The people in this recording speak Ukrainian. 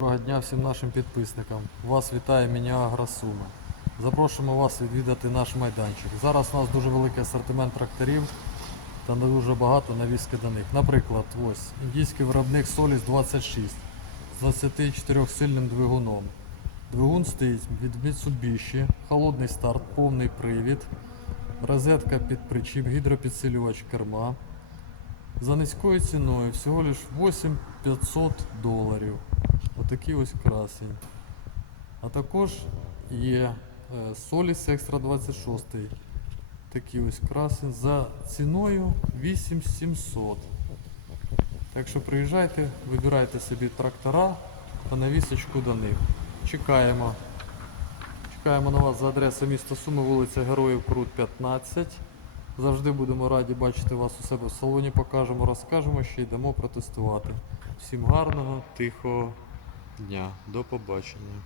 Доброго дня всім нашим підписникам. Вас вітає Міні Агросуми. Запрошуємо вас відвідати наш майданчик. Зараз у нас дуже великий асортимент тракторів та не дуже багато навіски до них. Наприклад, ось індійський виробник Solis 26 з 24-сильним двигуном. Двигун стоїть від Mitsubishi, холодний старт, повний привід, розетка під причіп, гідропідсилювач керма. За низькою ціною всього лиш 8500 доларів. Отакий ось красень. А також є Solis Extra 26. Такий ось красень за ціною 8700. Так що приїжджайте, вибирайте собі трактора та навісочку до них. Чекаємо. Чекаємо на вас за адресою міста Суми, вулиця Героїв Крут 15. Завжди будемо раді бачити вас у себе в салоні, покажемо, розкажемо, ще йдемо протестувати. Всім гарного, тихого дня. До побачення.